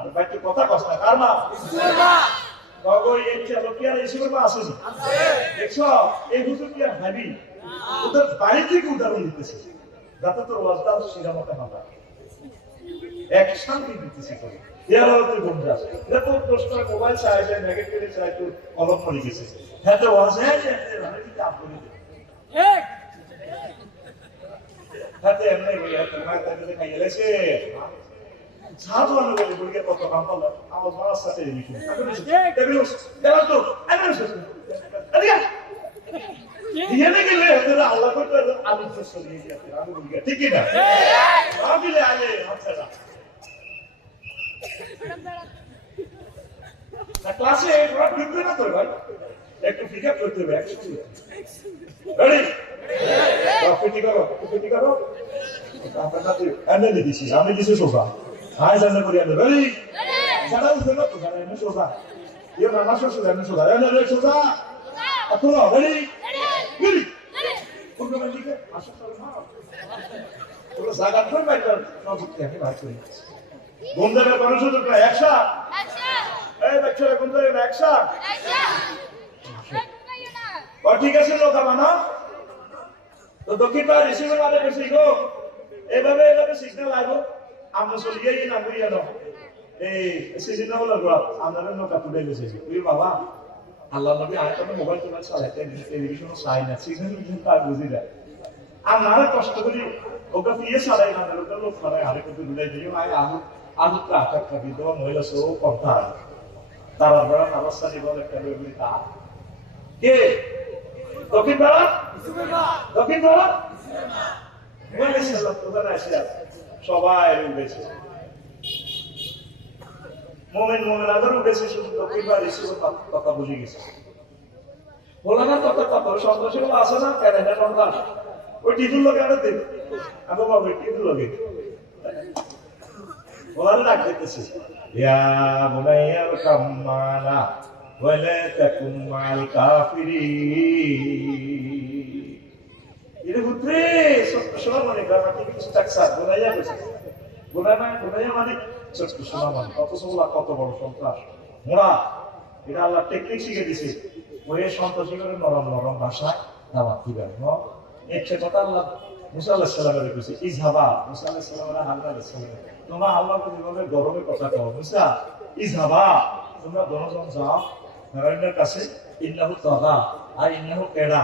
আর বাকি কথা কস না কার মা বাবা এই চালক কি আর এসবের মা আসেনি দেখছো এই হুজুর কি আর ভাবি ওদের বাড়ি থেকে উদাহরণ দিতেছে যাতে তোর ওয়াজটা শিরামতে মাথা এক শান্তি দিতেছে করে এরাও তুই ঘুম যাস এটা তো দোষটা মোবাইল চাই যায় নেগেটিভ চাই তো কলম পড়ে গেছে হ্যাঁ তো ওয়াজ হ্যাঁ মানে কি চাপ করে ঠিক হাতে এমনি গিয়ে তোমার তাকে খাইয়ে লেছে সাধু আলো বলে বলে কত কাম পালো আমার মার সাথে দিবি দেবিলস দেবা তো আইবেন আদিয়া দিনে গেলে তোরা আল্লাহ করতে আলু সরিয়ে দিয়েছে আমি বলি ঠিক কি না আবিলে আলে আচ্ছা না ক্লাসে ওরা ঢুকবে না তো ভাই একটু পিকআপ করতে হবে রেডি কপি করো আপনারা তো এনে দিছি আমি দিছি সোফা হাই জানা করি আমি রেডি জানা উঠলো তো জানা আমি সোফা ইয়ে না মাসো সোজা আমি সোজা রেডি সোজা আপনারা রেডি রেডি কোন মানে দিকে আসো তো না ওরা জায়গা ধরে বাইরে না বুঝতে আমি ভাই করি বন্ধুরা কোন সুযোগ না 100 এই বাচ্চা বন্ধুরা 100 ও ঠিক আছে লোক আমানা তো দক্ষিণ পাড়া রিসিভার মানে বেশি গো এভাবে সিগন্যাল আইবো আমরা চলিয়েই না বুঝিয়া দাও এই সিজনটা হলো গ্রাফ আমরা নৌকা তুলে গেছে তুই বাবা আল্লাহ নবী আয়তন মোবাইল তোমার চালাতে টেলিভিশন চাই না সিগন্যাল কিন্তু তার বুঝি যায় আমরা কষ্ট করি ওকে দিয়ে চালাই না লোক লোক চালাই আরে কত দূরে দিও আয় আলুটা আটকা বিধবা মহিলা সহ কথা তারা বড় অবস্থা জীবন একটা বলি তা কে দক্ষিণ পাড়া সবাই উঠেছে মোমেন আদর উঠেছে শুধু দক্ষিণ পাড়া রিসিভার কথা বুঝে গেছে বললাম না কথা সন্ত্রাসী আছে না কেন সন্ত্রাস ওই টিফিন লোকে আরো দিন আমি বাবু টিফিন লোকে ওনারা ডাক দিতেছে ইয়া বুনাইয়াল কাম্মানা ওয়ালা তাকুম মাল কাফিরিন এটা পুত্রে সোনা মানে গ্রামার কিছু টাকসা বুনাইয়া কইছে বুনাইয়া মানে ছোট সোনা মানে কত বড় সন্ত্রাস মোরা এটা আল্লাহ টেকনিক শিখে দিছে ওই সন্ত্রাসী করে নরম ভাষায় দাওয়াত দিবেন ন একটা কথা আল্লাহ মুসা আলাইহিস সালামের কইছে ইজহাবা মুসা আলাইহিস সালামের হামলা আলাইহিস সালাম তোমরা আল্লাহকে যেভাবে গরমে কথা কও মুসা ইজহাবা তোমরা দনজন যাও নারায়ণের কাছে ইন্নাহু তাগা আর ইন্নাহু কেডা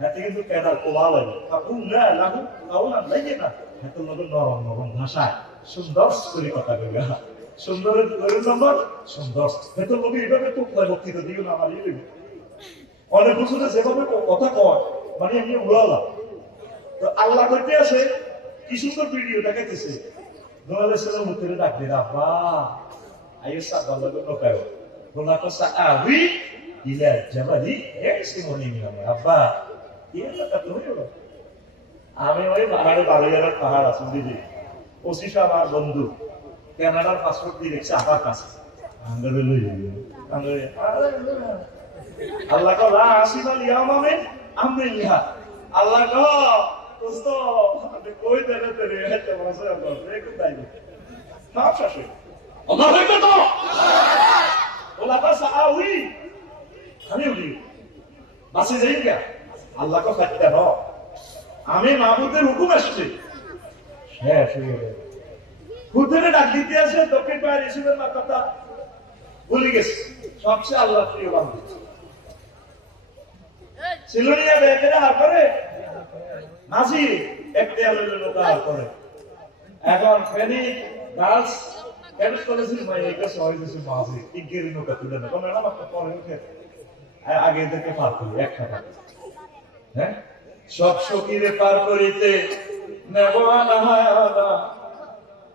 হাতে কিন্তু কেডা কোলা লাগে কাকুম না লাগু কাউলা লাগে না হাতে লোক নরম ভাষায় সুন্দর করে কথা কইবা সুন্দরের নম্বর সুন্দর হাতে লোক এইভাবে তো বক্তৃতা দিও না আমার ইয়ে অনেক বছরে যেভাবে কথা কয় মানে আমি উড়ালাম তো আল্লাহ করতে আছে কি সুন্দর ভিডিও দেখাইতেছে নূহ সালাম উত্তরে ডাক দিল আব্বা আইয়ো সাবাল্লাহ নকায়ো বলা কথা আবি ইলা জাবালি এসিমনি মিনামে আব্বা এটা তো হলো আমি ওই পাহাড় আছে দিদি ওসি সাহেব আমার বন্ধু কানাডার পাসপোর্ট দিয়ে রেখেছে আমার কাছে আঙ্গরে লই আঙ্গরে আল্লাহ কো লা আসিবাল ইয়াউমা মিন আমরিল্লাহ আল্লাহ কো দোস্ত আপনি কই দেনে তেরে এটা মাসে আবার একটু তাইবে সব শেষ আল্লাহু আকবার তো ওলা কাসা আউই আমি উঠি বাসে যাই কে আল্লাহ কো ফাত্তা র আমি মাহবুবের হুকুম আসছে শেষ হয়ে গেল হুজুরে ডাক দিতে আসে দক্ষিণ পাড়া রিসিভার না কথা ভুলে গেছে সবচেয়ে আল্লাহ প্রিয় বান্দা সিলোনিয়া বেকেরা হার করে নাসি একটি আলোর লোক হার করে এখন ফেনি গার্লস ক্যাডেট কলেজের মাইকে সবাই কিছু মাসি ইগের নৌকা তুলে না ম্যাডাম একটা পরে উঠে আগে থেকে পার করি এক টাকা হ্যাঁ সব সখীরে পার করিতে নেব আনা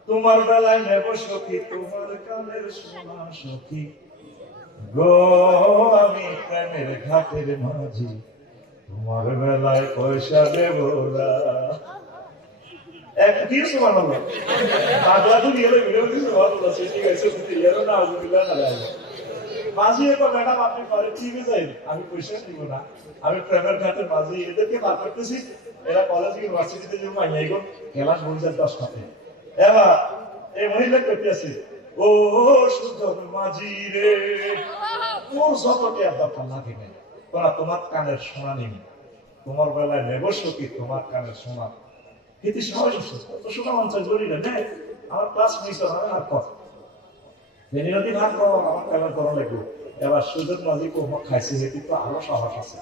তোমার বেলায় নেব সখী তোমার কানের সোনা সখী গো আমি প্রেমের ঘাটের মাঝি তোমার বেলায় পয়সা দেব না এক কি সুবহানাল্লাহ আগলা তো নিয়ে ভিডিও দিতে ভালো আছে ঠিক আছে এরো না আলহামদুলিল্লাহ না মাঝি একবার ম্যাডাম আপনি পরে টিভি যাই আমি পয়সা দিব না আমি প্রেমের ঘাটের মাঝি এদেরকে বার করতেছি এরা কলেজ ইউনিভার্সিটিতে যে মাইয়াইগো ক্লাস বলছে 10 টাকা এবার এই মহিলা করতে আছে ও সুজন মাঝি রে, তোর যত টিয়ার দরকার লাগে না, তোরা তোমার কানের শোনা নিবি, তোমার বেলায় নেব সখী তোমার কানের শোনা। কিন্তু সবাই তো শোনা অঞ্চল করি না, আমার ক্লাস মিস হবে আর কথা যদি ভাগ করো আমার কেমন করা লাগবে। এবার সুযোগ মাঝি কোমর খাইছে, যে কিন্তু আরো সাহস আছে।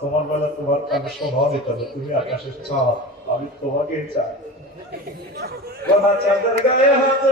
তোমার বেলা তোমার কানে শোনা নিতে হবে, তুমি আকাশে চাও, আমি তোমাকে চাই। চাঁদের গায়ে হাত